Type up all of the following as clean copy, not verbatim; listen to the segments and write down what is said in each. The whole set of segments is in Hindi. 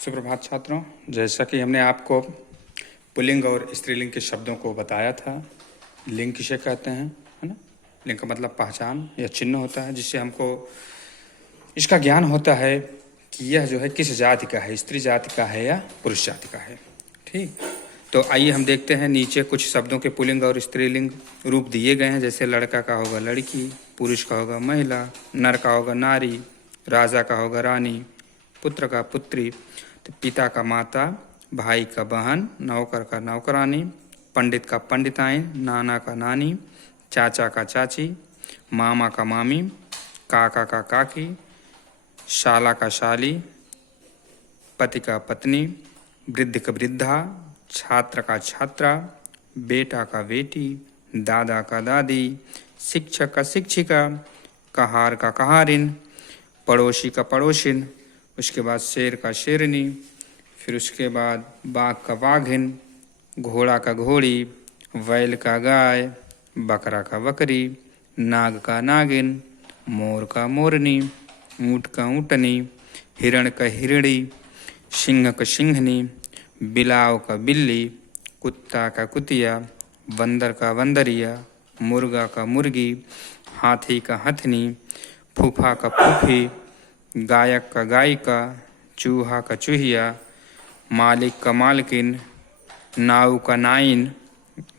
सुप्रभात छात्रों, जैसा कि हमने आपको पुल्लिंग और स्त्रीलिंग के शब्दों को बताया था। लिंग किसे कहते हैं, है ना। लिंग का मतलब पहचान या चिन्ह होता है, जिससे हमको इसका ज्ञान होता है कि यह जो है किस जाति का है, स्त्री जाति का है या पुरुष जाति का है। ठीक, तो आइए हम देखते हैं नीचे कुछ शब्दों के पुल्लिंग और स्त्रीलिंग रूप दिए गए हैं। जैसे लड़का का होगा लड़की, पुरुष का होगा महिला, नर का होगा नारी, राजा का होगा रानी, पुत्र का पुत्री, तो पिता का माता, भाई का बहन, नौकर का नौकरानी, पंडित का पंडिताइन, नाना का नानी, चाचा का चाची, मामा का मामी, काका का काकी, शाला का शाली, पति का पत्नी, वृद्ध का वृद्धा, छात्र का छात्रा, बेटा का बेटी, दादा का दादी, शिक्षक का शिक्षिका, कहार का कहारिन, पड़ोसी का पड़ोसिन, उसके बाद शेर का शेरनी, फिर उसके बाद बाघ का बाघिन, घोड़ा का घोड़ी, बैल का गाय, बकरा का बकरी, नाग का नागिन, मोर का मोरनी, ऊँट का ऊँटनी, हिरण का हिरणी, सिंह का सिंहनी, बिलाव का बिल्ली, कुत्ता का कुतिया, बंदर का बंदरिया, मुर्गा का मुर्गी, हाथी का हथनी, फूफा का फूफी, गायक का गायिका, चूहा का चूहिया, मालिक का मालकिन, नाव का नाइन,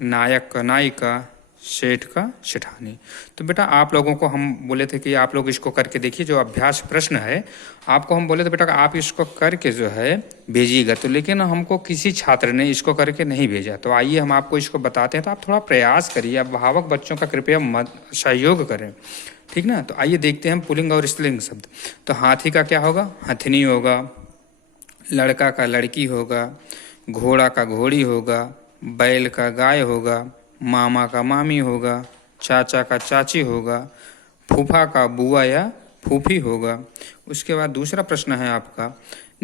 नायक का नायिका, सेठ का सेठानी। तो बेटा आप लोगों को हम बोले थे कि आप लोग इसको करके देखिए, जो अभ्यास प्रश्न है आपको हम बोले थे बेटा आप इसको करके जो है भेजिएगा, तो लेकिन हमको किसी छात्र ने इसको करके नहीं भेजा। तो आइए हम आपको इसको बताते हैं, तो आप थोड़ा प्रयास करिए, अभिभावक बच्चों का कृपया मत सहयोग करें, ठीक ना। तो आइए देखते हैं हम पुल्लिंग और स्त्रीलिंग शब्द। तो हाथी का क्या होगा, हथनी होगा, लड़का का लड़की होगा, घोड़ा का घोड़ी होगा, बैल का गाय होगा, मामा का मामी होगा, चाचा का चाची होगा, फूफा का बुआ या फूफी होगा। उसके बाद दूसरा प्रश्न है आपका,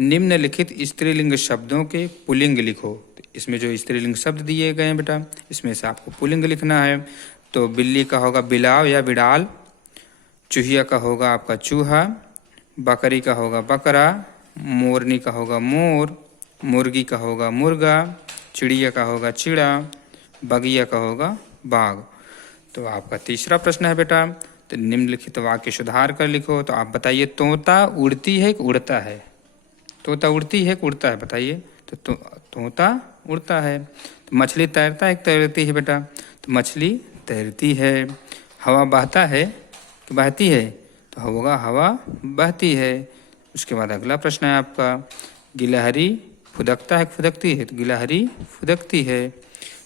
निम्नलिखित स्त्रीलिंग शब्दों के पुल्लिंग लिखो। तो इसमें जो स्त्रीलिंग शब्द दिए गए हैं बेटा, इसमें से आपको पुल्लिंग लिखना है। तो बिल्ली का होगा बिलाव या बिडाल, चूहिया का होगा आपका चूहा, बकरी का होगा बकरा, मोरनी का होगा मोर, मुर्गी का होगा मुर्गा, चिड़िया का होगा चिड़ा, बगिया का होगा बाघ। तो आपका तीसरा प्रश्न है बेटा, तो निम्नलिखित वाक्य सुधार कर लिखो। तो आप बताइए, तोता उड़ती है कि उड़ता है? तोता उड़ती है कि उड़ता है, बताइए। तो तोता उड़ता है। तो मछली तैरता है कि तैरती है बेटा? तो मछली तैरती है। हवा बहता है कि बहती है? तो होगा हवा बहती है। उसके बाद अगला प्रश्न है आपका, गिलहरी फुदकता है कि फुदकती है? तो गिलहरी फुदकती है।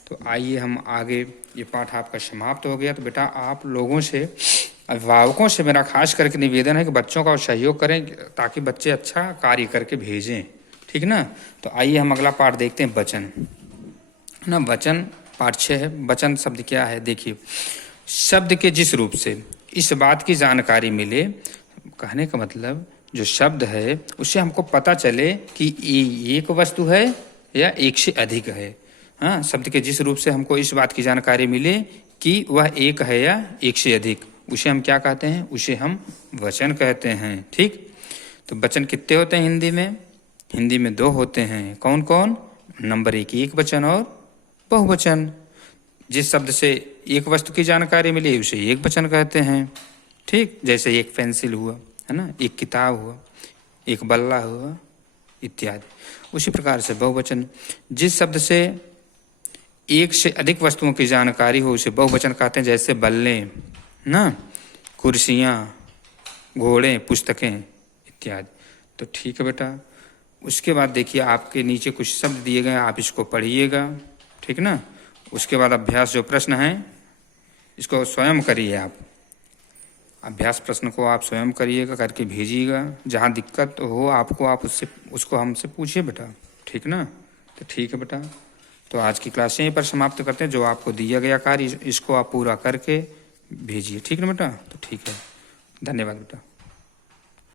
तो आइए हम आगे, ये पाठ आपका समाप्त हो गया। तो बेटा आप लोगों से, अभिभावकों से मेरा खास करके निवेदन है कि बच्चों का सहयोग करें ताकि बच्चे अच्छा कार्य करके भेजें, ठीक ना। तो आइए हम अगला पाठ देखते हैं, वचन ना। वचन पाठ 6 है। वचन शब्द क्या है, देखिए, शब्द के जिस रूप से इस बात की जानकारी मिले, कहने का मतलब जो शब्द है उससे हमको पता चले कि ये एक वस्तु है या एक से अधिक है। हाँ, शब्द के जिस रूप से हमको इस बात की जानकारी मिले कि वह एक है या एक से अधिक, उसे हम क्या कहते हैं? उसे हम वचन कहते हैं, ठीक। तो वचन कितने होते हैं हिंदी में? हिंदी में 2 होते हैं। कौन कौन? नंबर 1 एक वचन और बहुवचन। जिस शब्द से एक वस्तु की जानकारी मिली उसे एक वचन कहते हैं, ठीक। जैसे एक पेंसिल हुआ, है ना, एक किताब हुआ, एक बल्ला हुआ इत्यादि। उसी प्रकार से बहुवचन, जिस शब्द से एक से अधिक वस्तुओं की जानकारी हो उसे बहुवचन कहते हैं। जैसे बल्ले ना, कुर्सियाँ, घोड़े, पुस्तकें इत्यादि। तो ठीक है बेटा। उसके बाद देखिए आपके नीचे कुछ शब्द दिए गए, आप इसको पढ़िएगा, ठीक ना। उसके बाद अभ्यास जो प्रश्न है इसको स्वयं करिए। आप अभ्यास प्रश्न को आप स्वयं करिएगा, करके भेजिएगा। जहाँ दिक्कत हो आपको, आप उसको हमसे पूछिए बेटा, ठीक ना। तो ठीक है बेटा। तो आज की क्लास यहीं पर समाप्त करते हैं। जो आपको दिया गया कार्य इसको आप पूरा करके भेजिए, ठीक ना बेटा। तो ठीक है, धन्यवाद बेटा।